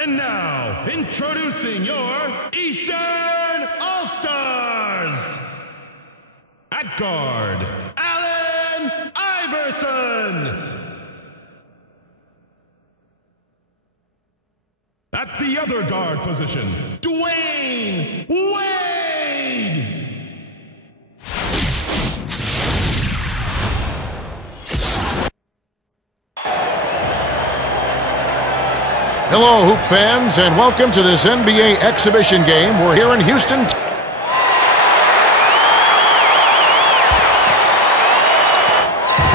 And now, introducing your Eastern All-Stars. At guard, Allen Iverson. At the other guard position, Dwayne Wade. Hello, Hoop fans, and welcome to this NBA exhibition game. We're here in Houston.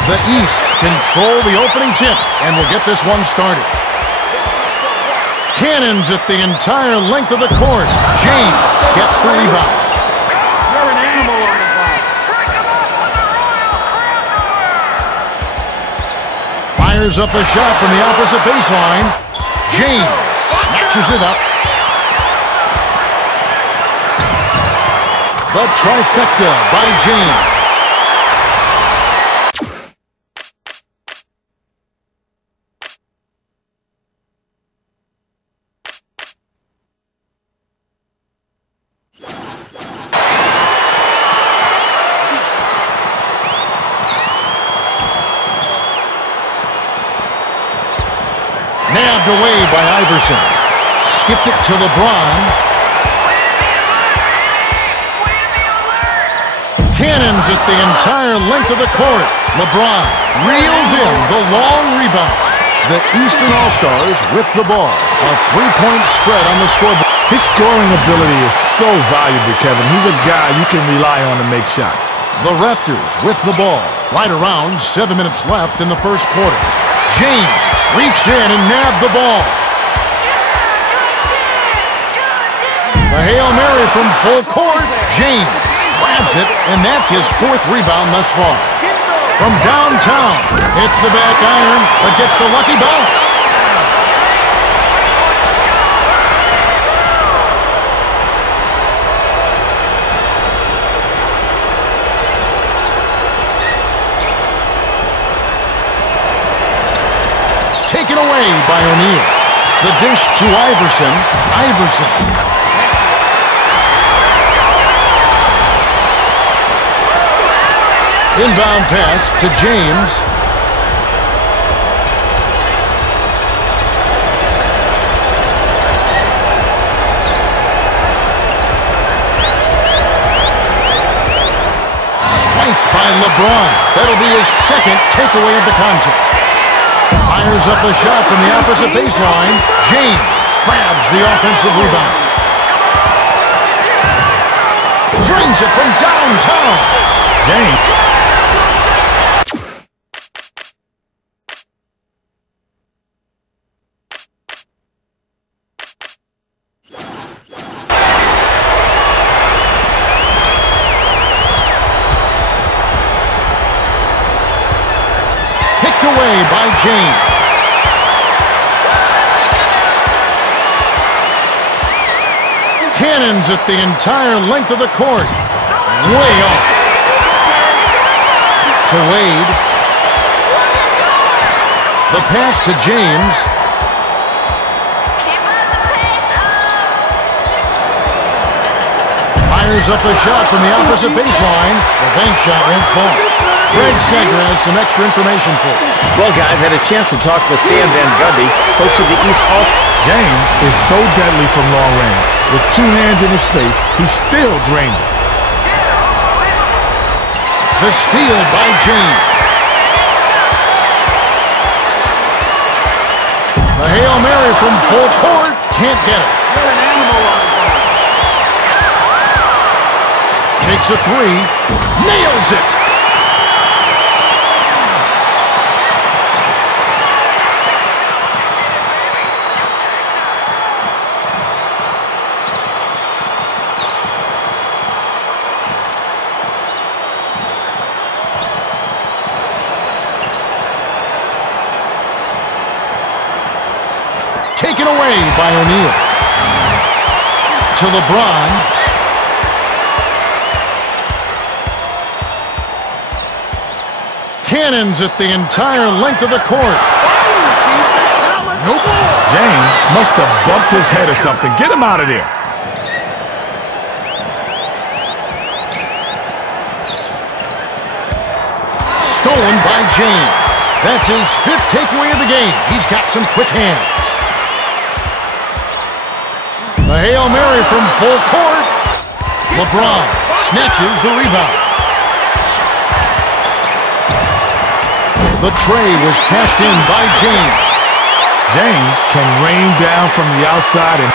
The East control the opening tip, and we'll get this one started. Cannons at the entire length of the court. James gets the rebound. You're an animal on the ball. Fires up a shot from the opposite baseline. James snatches it up. The trifecta by James. Nabbed away by Iverson. Skipped it to LeBron. Cannons at the entire length of the court. LeBron reels in the long rebound. The Eastern All-Stars with the ball. A three-point spread on the scoreboard. His scoring ability is so valuable, Kevin. He's a guy you can rely on to make shots. The Raptors with the ball. Right around 7 minutes left in the first quarter. James reached in and nabbed the ball. The Hail Mary from full court. James grabs it, and that's his fourth rebound thus far. From downtown, hits the back iron, but gets the lucky bounce. Taken away by O'Neal. The dish to Iverson. Iverson. Inbound pass to James. Swiped by LeBron. That'll be his second takeaway of the contest. Fires up a shot from the opposite baseline. James grabs the offensive rebound. Drains it from downtown. James. Picked away by James. Cannons at the entire length of the court. Way off. To Wade. The pass to James. Fires up a shot from the opposite baseline. The bank shot won't fall. Greg Sager has some extra information for us. Well, guys, I had a chance to talk with Stan Van Gundy, coach of the East All. James is so deadly from long range. With two hands in his face, he still drained it. The steal by James. The Hail Mary from full court. Can't get it. You're an animal on the ball. Takes a three. Nails it. Taken away by O'Neal. To LeBron. Cannons at the entire length of the court. Nope. James must have bumped his head or something. Get him out of there. Stolen by James. That's his 5th takeaway of the game. He's got some quick hands. The Hail Mary from full court. LeBron snatches the rebound. The tray was cashed in by James. James can rain down from the outside and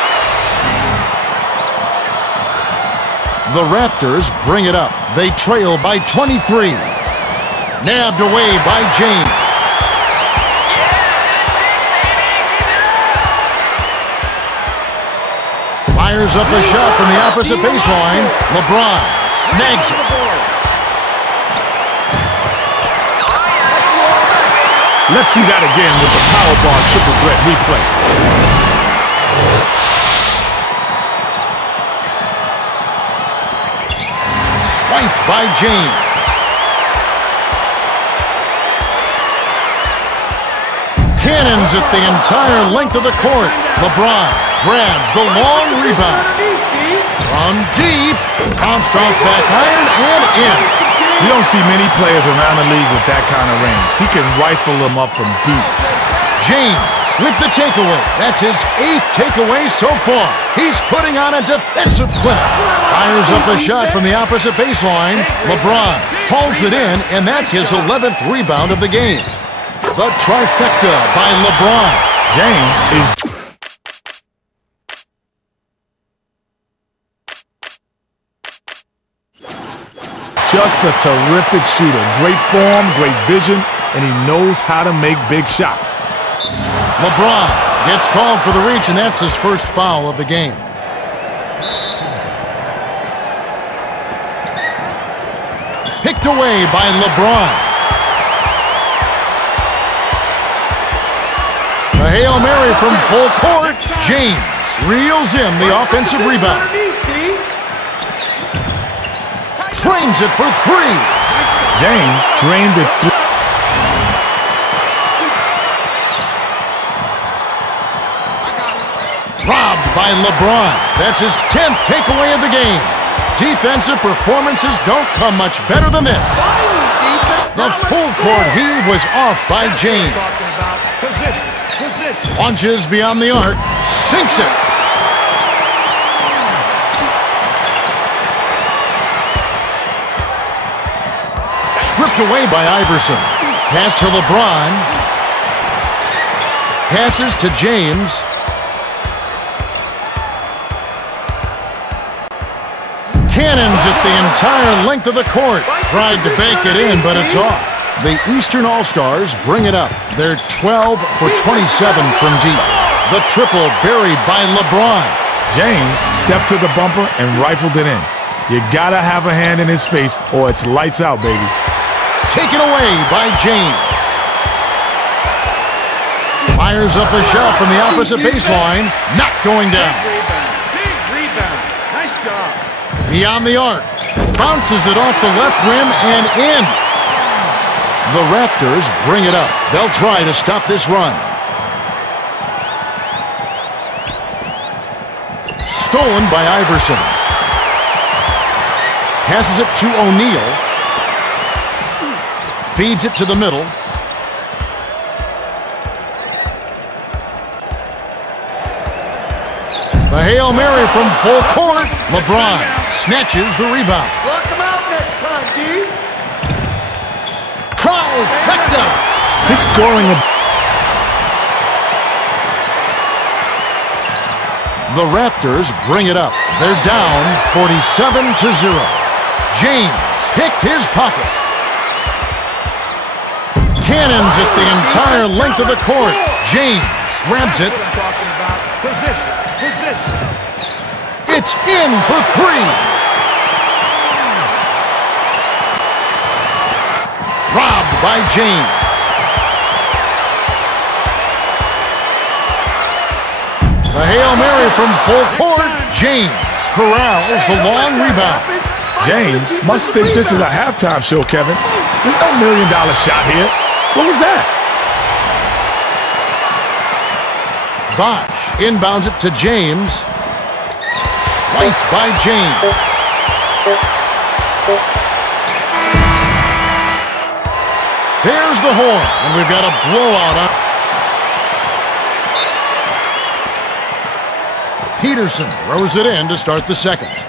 the Raptors bring it up. They trail by 23. Nabbed away by James. Fires up a shot from the opposite baseline. LeBron snags it. let's see that again with the Powerball triple threat replay. Swiped by James. Cannons it the entire length of the court. LeBron grabs the long rebound. From deep, bounced off back iron and in. You don't see many players around the league with that kind of range. He can rifle them up from deep. James with the takeaway. That's his 8th takeaway so far. He's putting on a defensive clinic. Fires up a shot from the opposite baseline. LeBron holds it in, and that's his 11th rebound of the game. The trifecta by LeBron. James is just a terrific shooter. Great form, great vision, and he knows how to make big shots. LeBron gets called for the reach, and that's his first foul of the game. Picked away by LeBron. The Hail Mary from full court. James reels in the offensive rebound. Drains it for 3. James drained it through. Robbed by LeBron. That's his 10th takeaway of the game. Defensive performances don't come much better than this. The full court heave was off by James. Launches beyond the arc. Sinks it. Stripped away by Iverson. Pass to LeBron. Passes to James. Cannons it the entire length of the court. Tried to bank it in, but it's off. The Eastern All-Stars bring it up. They're 12 for 27 from deep. The triple buried by LeBron. James stepped to the bumper and rifled it in. You gotta have a hand in his face or it's lights out, baby. Taken away by James. Fires up a shot from the opposite baseline. Not going down. Big rebound. Nice job. Beyond the arc. Bounces it off the left rim and in. The Raptors bring it up. They'll try to stop this run. Stolen by Iverson. Passes it to O'Neal. Feeds it to the middle. The Hail Mary from full court. LeBron snatches the rebound. Lock him out next time, D. Trifecta. He's scoring a... The Raptors bring it up. They're down 47-0. James picked his pocket. Cannons it the entire length of the court. James grabs it. It's in for 3. Robbed by James. The Hail Mary from full court. James corrals the long rebound. James must think this is a halftime show, Kevin. There's no $1 million shot here. What was that? Bosch inbounds it to James. Swiped by James. There's the horn, and we've got a blowout on. Peterson throws it in to start the second.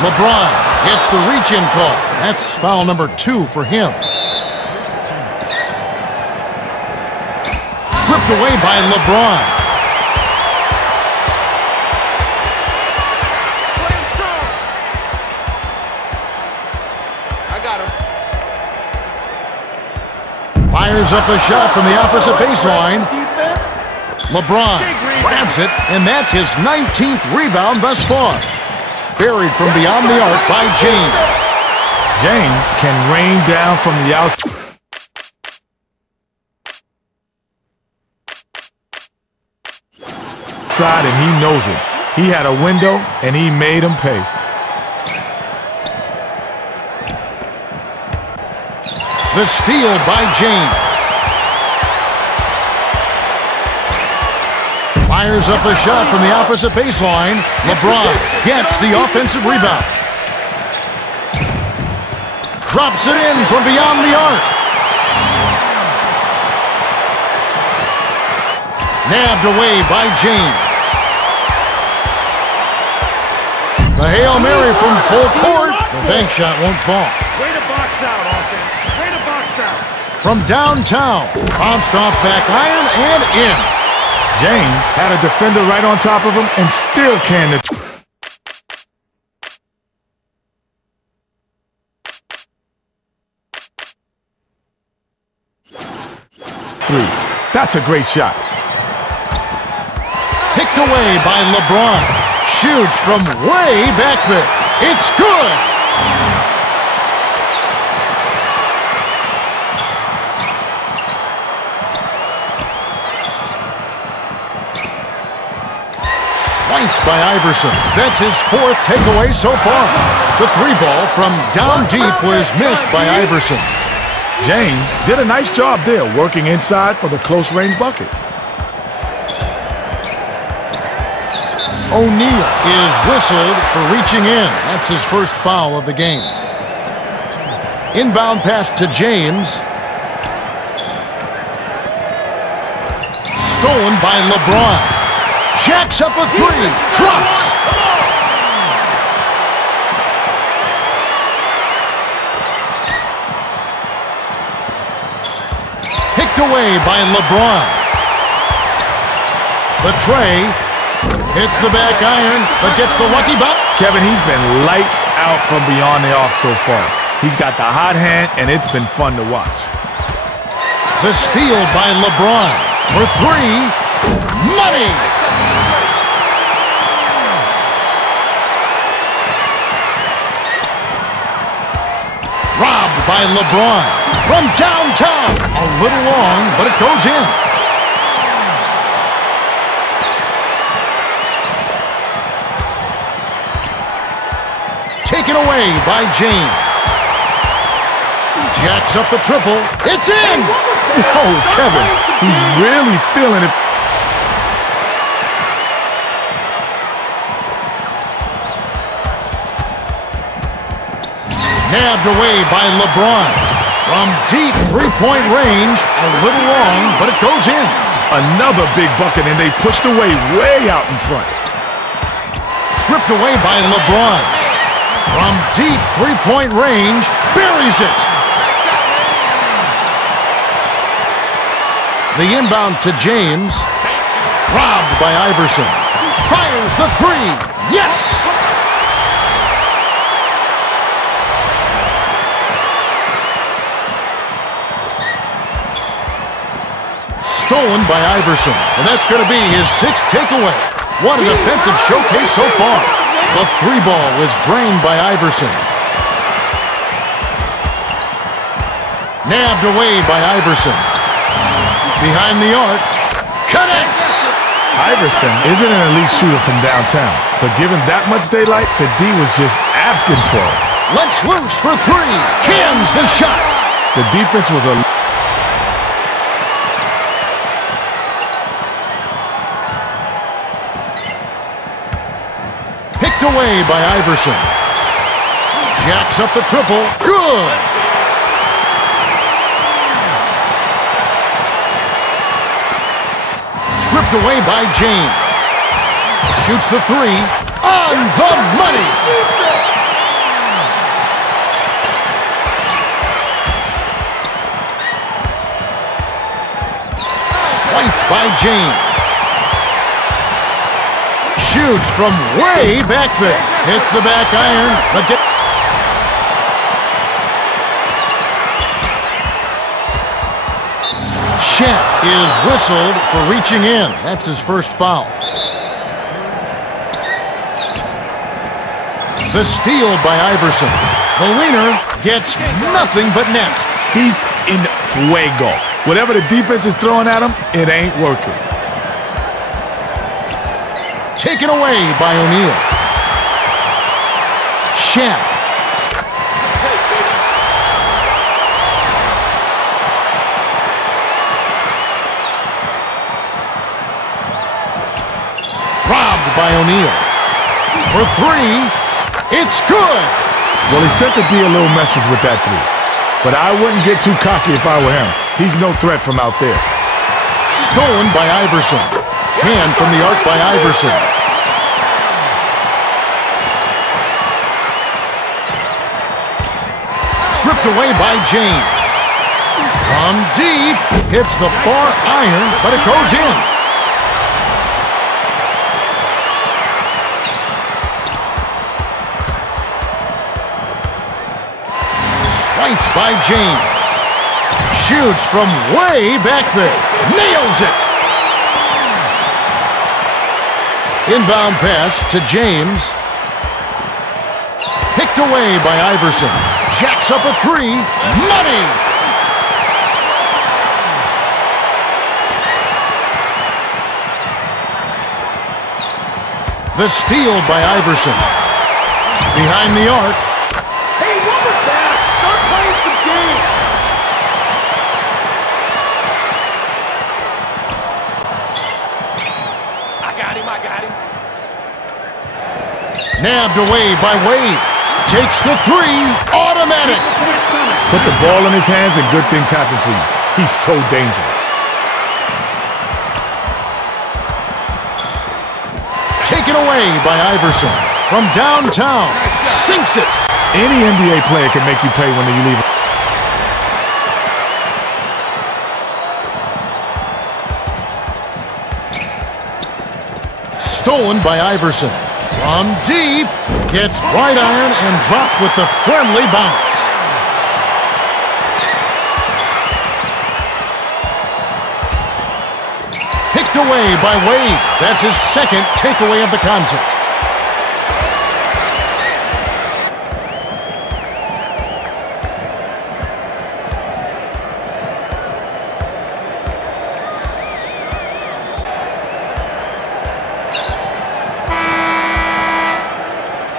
LeBron gets the reach-in call. That's foul number 2 for him. Stripped away by LeBron. I got him. Fires up a shot from the opposite baseline. LeBron grabs it, and that's his 19th rebound thus far. Buried from beyond the arc by James. James can rain down from the outside. And he knows it. He had a window, and he made him pay. The steal by James. Fires up a shot from the opposite baseline. LeBron gets the offensive rebound. Drops it in from beyond the arc. Nabbed away by James. The Hail Mary from full court. The bank shot won't fall. Way to box out, offense. Way to box out. From downtown, bounced off back iron and in. James had a defender right on top of him and still canned it. 3. That's a great shot. Picked away by LeBron. Shoots from way back there. It's good. Swiped by Iverson. That's his 4th takeaway so far. The 3-ball from down deep was missed by Iverson. James did a nice job there, working inside for the close-range bucket. O'Neal is whistled for reaching in. That's his first foul of the game. Inbound pass to James. Stolen by LeBron. Jacks up a 3. Drops. Picked away by LeBron. The tray hits the back iron, but gets the lucky butt. Kevin, he's been lights out from beyond the arc so far. He's got the hot hand, and it's been fun to watch. The steal by LeBron for 3. Money! Robbed by LeBron from downtown. A little long, but it goes in. Taken away by James. Jacks up the triple. It's in! Oh, Kevin, he's really feeling it. Nabbed away by LeBron. From deep three-point range, a little long, but it goes in. Another big bucket, and they pushed away way out in front. Stripped away by LeBron. From deep three-point range, buries it. The inbound to James. Robbed by Iverson. Fires the 3. Yes! Stolen by Iverson. And that's going to be his 6th takeaway. What a defensive showcase so far. The 3-ball was drained by Iverson. Nabbed away by Iverson. Behind the arc. Connects! Iverson isn't an elite shooter from downtown, but given that much daylight, the D was just asking for it. Lets loose for 3. Cans the shot. The defense was a... away by Iverson. Jacks up the triple. Good. Stripped away by James. Shoots the three. On the money. Swiped by James. Shoots from way back there. Hits the back iron, but gets... Shaq is whistled for reaching in. That's his first foul. The steal by Iverson. The wiener gets nothing but net. He's in fuego. Whatever the defense is throwing at him, it ain't working. Taken away by O'Neal. Shaq. Robbed by O'Neal. For three, it's good. Well, he sent the D a little message with that three. But I wouldn't get too cocky if I were him. He's no threat from out there. Stolen by Iverson. Hand from the arc by Iverson. Stripped away by James. From deep, hits the far iron, but it goes in. Swiped by James. Shoots from way back there. Nails it. Inbound pass to James. Picked away by Iverson. Jacks up a three. Money! The steal by Iverson. Behind the arc. Hey, what was that? Start playing some games. I got him. Nabbed away by Wade. Takes the three. Automatic. Put the ball in his hands and good things happen for you. He's so dangerous. Taken away by Iverson. From downtown. Sinks it. Any NBA player can make you pay when you leave. Stolen by Iverson. From deep. Gets right iron and drops with the friendly bounce. Picked away by Wade. That's his second takeaway of the contest.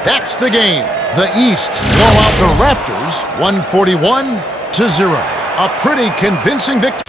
That's the game. The East blow out the Raptors 141-0. A pretty convincing victory.